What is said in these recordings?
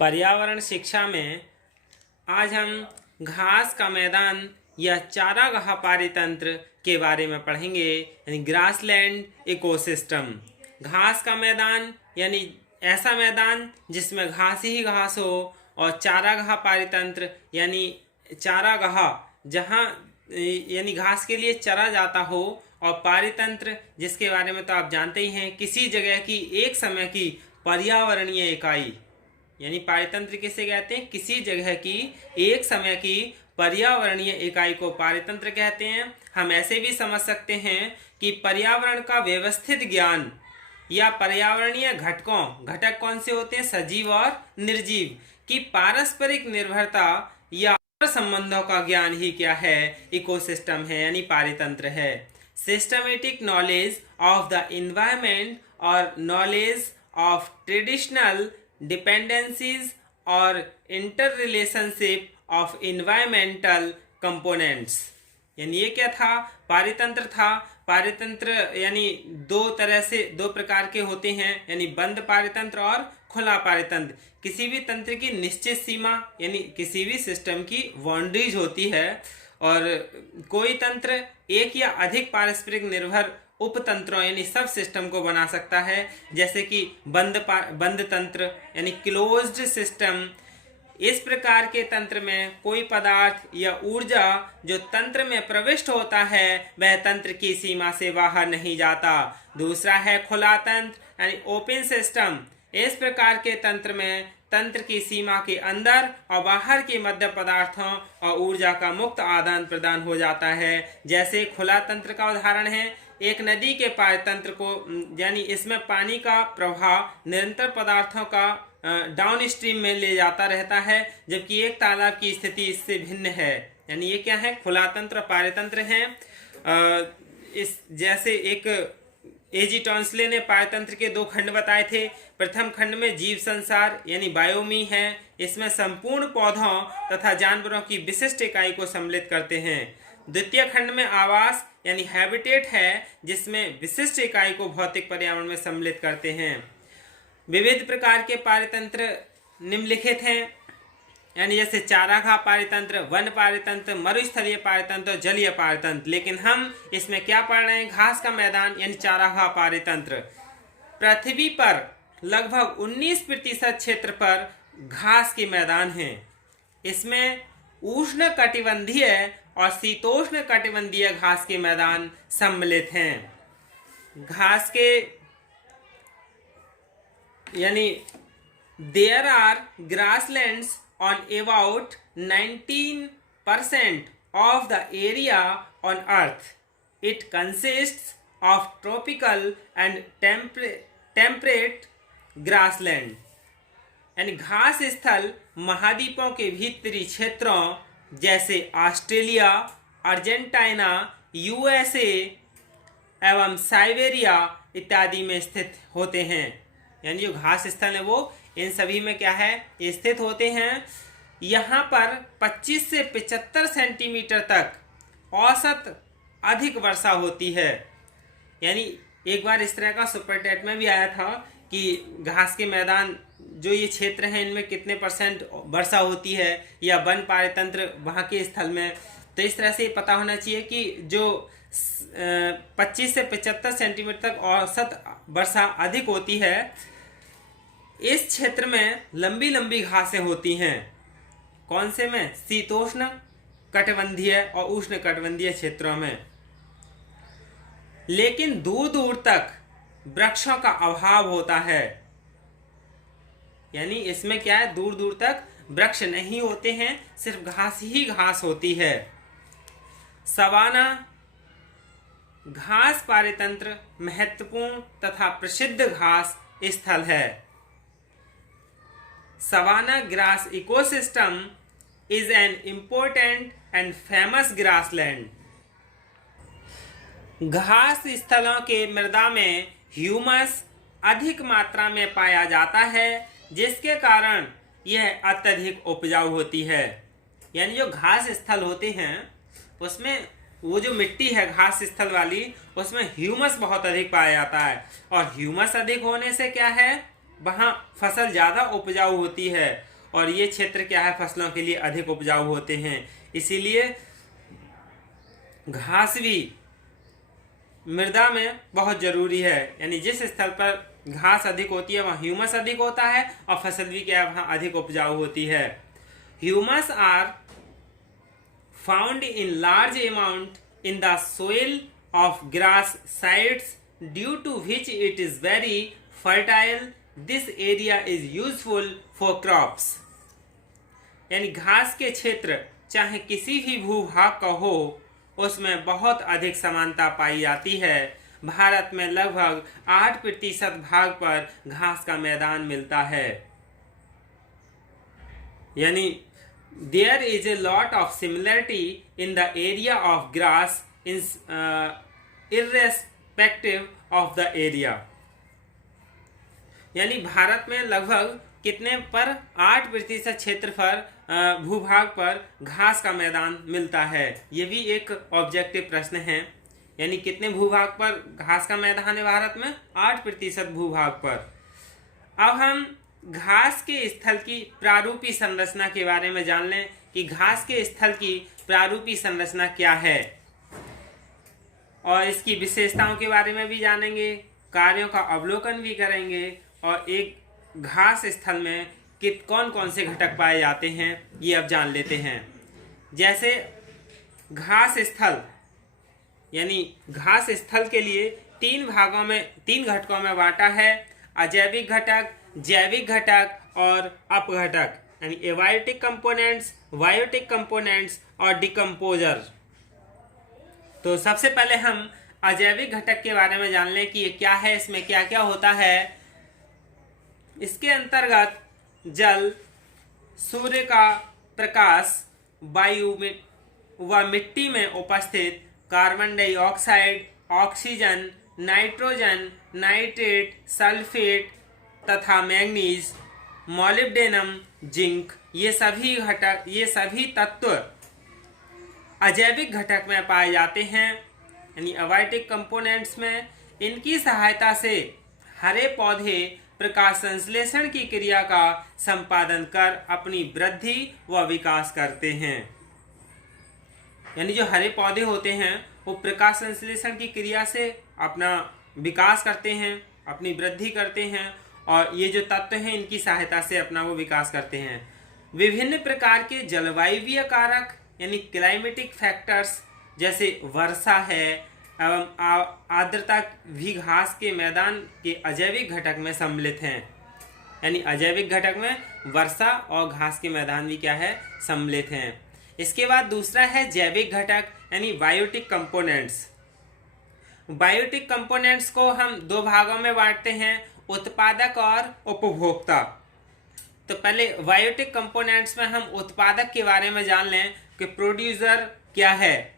पर्यावरण शिक्षा में आज हम घास का मैदान या चारागाह पारितंत्र के बारे में पढ़ेंगे, यानी ग्रासलैंड इकोसिस्टम। घास का मैदान यानी ऐसा मैदान जिसमें घास ही घास हो, और चारागाह पारितंत्र यानी चारागाह जहाँ यानी घास के लिए चरा जाता हो, और पारितंत्र जिसके बारे में तो आप जानते ही हैं, किसी जगह की एक समय की पर्यावरणीय इकाई। यानी पारितंत्र किसे कहते हैं? किसी जगह की एक समय की पर्यावरणीय इकाई को पारितंत्र कहते हैं। हम ऐसे भी समझ सकते हैं कि पर्यावरण का व्यवस्थित ज्ञान या पर्यावरणीय घटक कौन से होते हैं? सजीव और निर्जीव की पारस्परिक निर्भरता या संबंधों का ज्ञान ही क्या है? इकोसिस्टम है, यानी पारितंत्र है। Systematic knowledge of the environment और नॉलेज ऑफ ट्रेडिशनल डिपेंडेंसीज और इंटररिलेशनशिप ऑफ इन्वायरमेंटल कंपोनेंट्स। यानी ये क्या था? पारितंत्र था। पारितंत्र यानी दो प्रकार के होते हैं, यानी बंद पारितंत्र और खुला पारितंत्र। किसी भी तंत्र की निश्चित सीमा यानी किसी भी सिस्टम की बाउंड्रीज होती है, और कोई तंत्र एक या अधिक पारस्परिक निर्भर उपतंत्रों यानी सब सिस्टम को बना सकता है, जैसे कि बंद तंत्र यानी क्लोज्ड सिस्टम। इस प्रकार के तंत्र में कोई पदार्थ या ऊर्जा जो तंत्र में प्रविष्ट होता है वह तंत्र की सीमा से बाहर नहीं जाता। दूसरा है खुला तंत्र यानी ओपन सिस्टम। इस प्रकार के तंत्र में तंत्र की सीमा के अंदर और बाहर के मध्य पदार्थों और ऊर्जा का मुक्त आदान प्रदान हो जाता है। जैसे खुला तंत्र का उदाहरण है एक नदी के पारितंत्र को, यानी इसमें पानी का प्रवाह निरंतर पदार्थों का डाउन स्ट्रीम में ले जाता रहता है, जबकि एक तालाब की स्थिति इससे भिन्न है। यानी ये क्या है? खुला तंत्र पारितंत्र है। इस जैसे एक एजी टॉन्सले ने पारितंत्र के दो खंड बताए थे। प्रथम खंड में जीव संसार यानी बायोमी है, इसमें संपूर्ण पौधों तथा जानवरों की विशिष्ट इकाई को सम्मिलित करते हैं। द्वितीय खंड में आवास यानी हैबिटेट है, जिसमें विशिष्ट इकाई को भौतिक पर्यावरण में सम्मिलित करते हैं। विविध प्रकार के पारितंत्र निम्नलिखित हैं, यानी जैसे चारागाह पारितंत्र, वन पारितंत्र, मरुस्थलीय पारितंत्र और जलीय पारितंत्र। लेकिन हम इसमें क्या पढ़ रहे हैं? घास का मैदान यानी चारागाह पारितंत्र। पृथ्वी पर लगभग 19% क्षेत्र पर घास के मैदान हैं। इसमें उष्ण कटिबंधीय और शीतोष्ण कटिबंधीय घास के मैदान सम्मिलित हैं। घास के यानी there are grasslands on about 19% of the area on earth. It consists of tropical and temperate grassland. यानी घास स्थल महाद्वीपों के भीतरी क्षेत्रों जैसे ऑस्ट्रेलिया, अर्जेंटीना, यूएसए एवं साइबेरिया इत्यादि में स्थित होते हैं। यानी जो घास स्थल है वो इन सभी में क्या है? स्थित होते हैं। यहाँ पर 25 से 75 सेंटीमीटर तक औसत अधिक वर्षा होती है। यानी एक बार इस तरह का सुपर टेट में भी आया था कि घास के मैदान जो ये क्षेत्र हैं इनमें कितने % वर्षा होती है, या वन पारितंत्र वहाँ के स्थल में। तो इस तरह से पता होना चाहिए कि जो 25 से 75 सेंटीमीटर तक औसत वर्षा अधिक होती है, इस क्षेत्र में लंबी लंबी घासें होती हैं। कौन से में? शीतोष्ण कटिबंधीय और उष्ण कटिबंधीय क्षेत्रों में। लेकिन दूर दूर तक वृक्षों का अभाव होता है। यानी इसमें क्या है? दूर दूर तक वृक्ष नहीं होते हैं, सिर्फ घास ही घास होती है। सवाना घास पारितंत्र महत्वपूर्ण तथा प्रसिद्ध घास स्थल है। Savanna grass ecosystem is an important and famous grassland. घास स्थलों के मृदा में ह्यूमस अधिक मात्रा में पाया जाता है, जिसके कारण यह अत्यधिक उपजाऊ होती है। यानी जो घास स्थल होते हैं उसमें वो जो मिट्टी है घास स्थल वाली, उसमें ह्यूमस बहुत अधिक पाया जाता है, और ह्यूमस अधिक होने से क्या है? वहाँ फसल ज़्यादा उपजाऊ होती है और ये क्षेत्र क्या है, फसलों के लिए अधिक उपजाऊ होते हैं। इसीलिए घास भी मृदा में बहुत ज़रूरी है। यानी जिस स्थल पर घास अधिक होती है वहाँ ह्यूमस अधिक होता है और फसल भी क्या है, वहाँ अधिक उपजाऊ होती है। Humus are found in large amount in the soil of grass sites due to which it is very fertile. This area is useful for crops. यानी घास के क्षेत्र चाहे किसी भी भूभाग का हो, उसमें बहुत अधिक समानता पाई जाती है। भारत में लगभग 8% भाग पर घास का मैदान मिलता है। यानी there is a lot of similarity in the area of grass irrespective of the area. यानी भारत में लगभग कितने पर 8% क्षेत्र पर भूभाग पर घास का मैदान मिलता है। ये भी एक ऑब्जेक्टिव प्रश्न है। यानी कितने भूभाग पर घास का मैदान है भारत में, 8% भूभाग पर। अब हम घास के स्थल की प्रारूपी संरचना के बारे में जान लें कि घास के स्थल की प्रारूपी संरचना क्या है, और इसकी विशेषताओं के बारे में भी जानेंगे, कार्यों का अवलोकन भी करेंगे और एक घास स्थल में कौन कौन से घटक पाए जाते हैं ये अब जान लेते हैं। जैसे घास स्थल, यानी घास स्थल के लिए 3 घटकों में बांटा है, अजैविक घटक, जैविक घटक और अपघटक, यानी एबायोटिक कंपोनेंट्स, बायोटिक कंपोनेंट्स और डिकम्पोजर। तो सबसे पहले हम अजैविक घटक के बारे में जान लें कि ये क्या है, इसमें क्या क्या होता है। इसके अंतर्गत जल, सूर्य का प्रकाश, वायु व मिट्टी में उपस्थित carbon dioxide, oxygen, nitrogen, nitrate, sulphate तथा मैंगनीज, मॉलिब्डेनम, जिंक, ये सभी तत्व अजैविक घटक में पाए जाते हैं, यानी अबायोटिक कंपोनेंट्स में। इनकी सहायता से हरे पौधे प्रकाश संश्लेषण की क्रिया का संपादन कर अपनी वृद्धि व विकास करते हैं। यानी जो हरे पौधे होते हैं वो प्रकाश संश्लेषण की क्रिया से अपना विकास करते हैं, अपनी वृद्धि करते हैं, और ये जो तत्व हैं इनकी सहायता से अपना वो विकास करते हैं। विभिन्न प्रकार के जलवायुवीय कारक यानी क्लाइमेटिक फैक्टर्स जैसे वर्षा है एवं आर्द्रता भी घास के मैदान के अजैविक घटक में सम्मिलित हैं। यानी अजैविक घटक में वर्षा और घास के मैदान भी क्या है, सम्मिलित हैं। इसके बाद दूसरा है जैविक घटक यानी बायोटिक कंपोनेंट्स। बायोटिक कंपोनेंट्स को हम 2 भागों में बांटते हैं, उत्पादक और उपभोक्ता। तो पहले बायोटिक कंपोनेंट्स में हम उत्पादक के बारे में जान लें कि प्रोड्यूसर क्या है।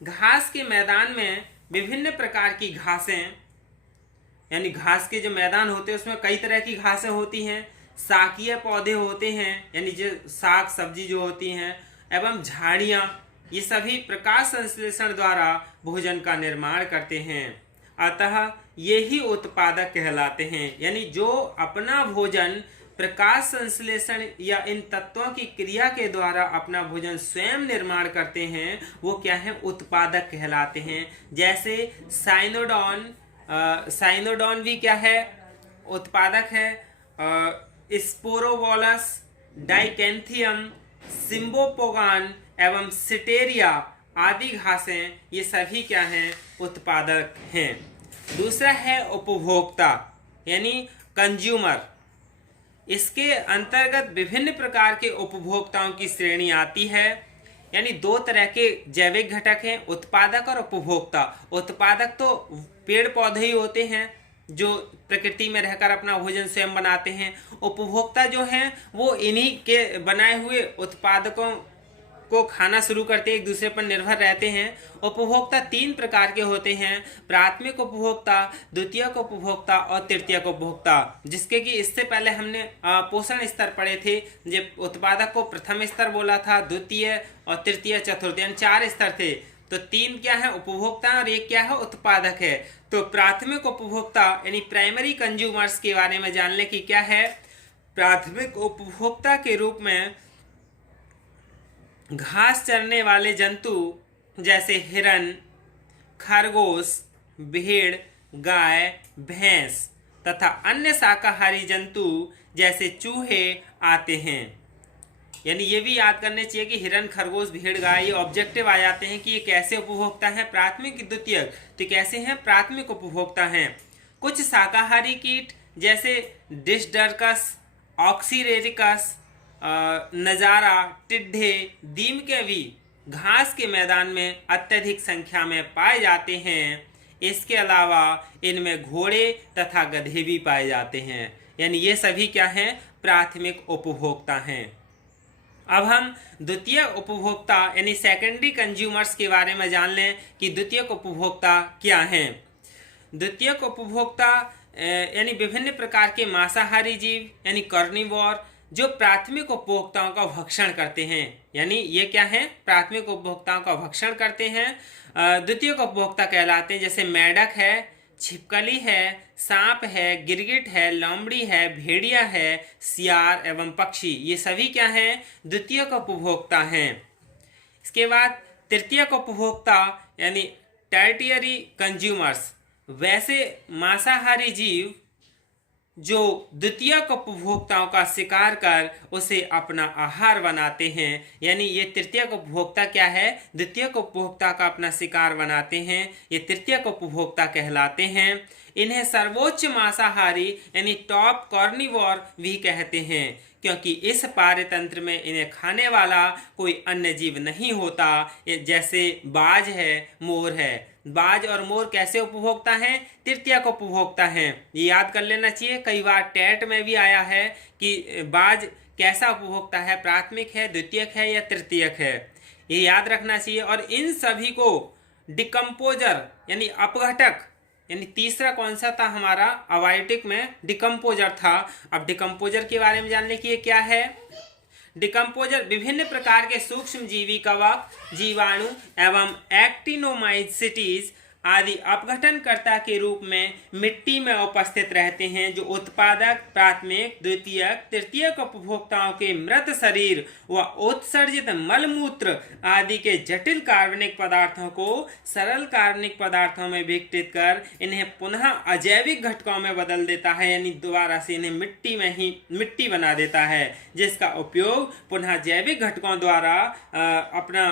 घास के मैदान में विभिन्न प्रकार की घासें, यानी घास के जो मैदान होते हैं उसमें कई तरह की घासें होती हैं, शाकीय पौधे होते हैं यानी जो साग सब्जी जो होती हैं, एवं झाड़ियाँ, ये सभी प्रकाश संश्लेषण द्वारा भोजन का निर्माण करते हैं। अतः ये ही उत्पादक कहलाते हैं। यानी जो अपना भोजन प्रकाश संश्लेषण या इन तत्वों की क्रिया के द्वारा अपना भोजन स्वयं निर्माण करते हैं वो क्या है, उत्पादक कहलाते हैं। जैसे साइनोडॉन भी क्या है, उत्पादक है। स्पोरोबोलस, डाइकेंथियम, सिम्बोपोगान एवं सिटेरिया आदि घासें ये सभी क्या हैं, उत्पादक हैं। दूसरा है उपभोक्ता यानी कंज्यूमर। इसके अंतर्गत विभिन्न प्रकार के उपभोक्ताओं की श्रेणी आती है। यानी 2 तरह के जैविक घटक हैं, उत्पादक और उपभोक्ता। उत्पादक तो पेड़ पौधे ही होते हैं जो प्रकृति में रहकर अपना भोजन स्वयं बनाते हैं। उपभोक्ता जो हैं वो इन्हीं के बनाए हुए उत्पादकों को खाना शुरू करते एक दूसरे पर निर्भर रहते हैं। उपभोक्ता 3 प्रकार के होते हैं, प्राथमिक उपभोक्ता, द्वितीयक उपभोक्ता और तृतीयक उपभोक्ता। जिसके कि इससे पहले हमने पोषण स्तर पढ़े थे। जब उत्पादक को प्रथम स्तर बोला था, द्वितीय और तृतीय चतुर्थ, यानी 4 स्तर थे। तो 3 क्या है, उपभोक्ता, और 1 क्या है, उत्पादक है। तो प्राथमिक उपभोक्ता यानी प्राइमरी कंज्यूमर्स के बारे में जानने की क्या है, प्राथमिक उपभोक्ता के रूप में घास चरने वाले जंतु जैसे हिरन, खरगोश, भेड़, गाय, भैंस तथा अन्य शाकाहारी जंतु जैसे चूहे आते हैं। यानी ये भी याद करने चाहिए कि हिरन, खरगोश, भेड़, गाय ये ऑब्जेक्टिव आ जाते हैं कि ये कैसे उपभोक्ता हैं, प्राथमिक, द्वितीयक। तो कैसे हैं, प्राथमिक उपभोक्ता हैं। कुछ शाकाहारी कीट जैसे डिस्डर्कस, ऑक्सीरेरिकस, नजारा, टिड्ढे, दीमके घास के मैदान में अत्यधिक संख्या में पाए जाते हैं। इसके अलावा इनमें घोड़े तथा गधे भी पाए जाते हैं। यानी ये सभी क्या हैं, प्राथमिक उपभोक्ता हैं। अब हम द्वितीय उपभोक्ता यानी सेकेंडरी कंज्यूमर्स के बारे में जान लें कि द्वितीयक उपभोक्ता क्या हैं। द्वितीयक उपभोक्ता यानी विभिन्न प्रकार के मांसाहारी जीव यानी कार्निवोर जो प्राथमिक उपभोक्ताओं का भक्षण करते हैं। यानी ये क्या है, प्राथमिक उपभोक्ताओं का भक्षण करते हैं। द्वितीयक उपभोक्ता कहलाते हैं, जैसे मेंढक है, छिपकली है, सांप है, गिरगिट है, लोमड़ी है, भेड़िया है, सियार एवं पक्षी, ये सभी क्या हैं, द्वितीयक उपभोक्ता हैं। इसके बाद तृतीयक उपभोक्ता यानी टर्टियरी कंज्यूमर्स, वैसे मांसाहारी जीव जो द्वितीयक उपभोक्ताओं का शिकार कर उसे अपना आहार बनाते हैं। यानी ये तृतीयक उपभोक्ता क्या है, द्वितीयक उपभोक्ता का अपना शिकार बनाते हैं, ये तृतीयक उपभोक्ता कहलाते हैं। इन्हें सर्वोच्च मांसाहारी यानी टॉप कार्निवोर भी कहते हैं, क्योंकि इस पारतंत्र में इन्हें खाने वाला कोई अन्य जीव नहीं होता। जैसे बाज है, मोर है। बाज और मोर कैसे उपभोक्ता हैं, तृतीयक उपभोक्ता हैं। ये याद कर लेना चाहिए, कई बार टेट में भी आया है कि बाज कैसा उपभोक्ता है, प्राथमिक है, द्वितीयक है या तृतीयक है, ये याद रखना चाहिए। और इन सभी को डिकम्पोजर यानी अपघटक, यानी तीसरा कौन सा था हमारा, अबायोटिक में डिकम्पोजर था। अब डिकम्पोजर के बारे में जानने की क्या है, डिकम्पोजर विभिन्न प्रकार के सूक्ष्म जीवी, कवक, जीवाणु एवं एक्टिनोमाइसीटीज आदि अपघटनकर्ता के रूप में मिट्टी में उपस्थित रहते हैं, जो उत्पादक, प्राथमिक, द्वितीयक, तृतीयक उपभोक्ताओं के मृत शरीर व उत्सर्जित मलमूत्र आदि के जटिल कार्बनिक पदार्थों को सरल कार्बनिक पदार्थों में विघटित कर इन्हें पुनः अजैविक घटकों में बदल देता है। यानी दोबारा से इन्हें मिट्टी में ही मिट्टी बना देता है, जिसका उपयोग पुनः जैविक घटकों द्वारा अपना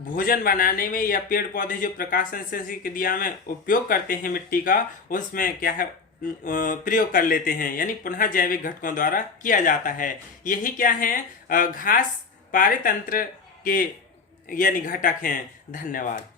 भोजन बनाने में या पेड़ पौधे जो प्रकाश संश्लेषण की क्रिया में उपयोग करते हैं मिट्टी का, उसमें क्या है प्रयोग कर लेते हैं। यानी पुनः जैविक घटकों द्वारा किया जाता है। यही क्या है, घास पारितंत्र के यानी घटक हैं। धन्यवाद।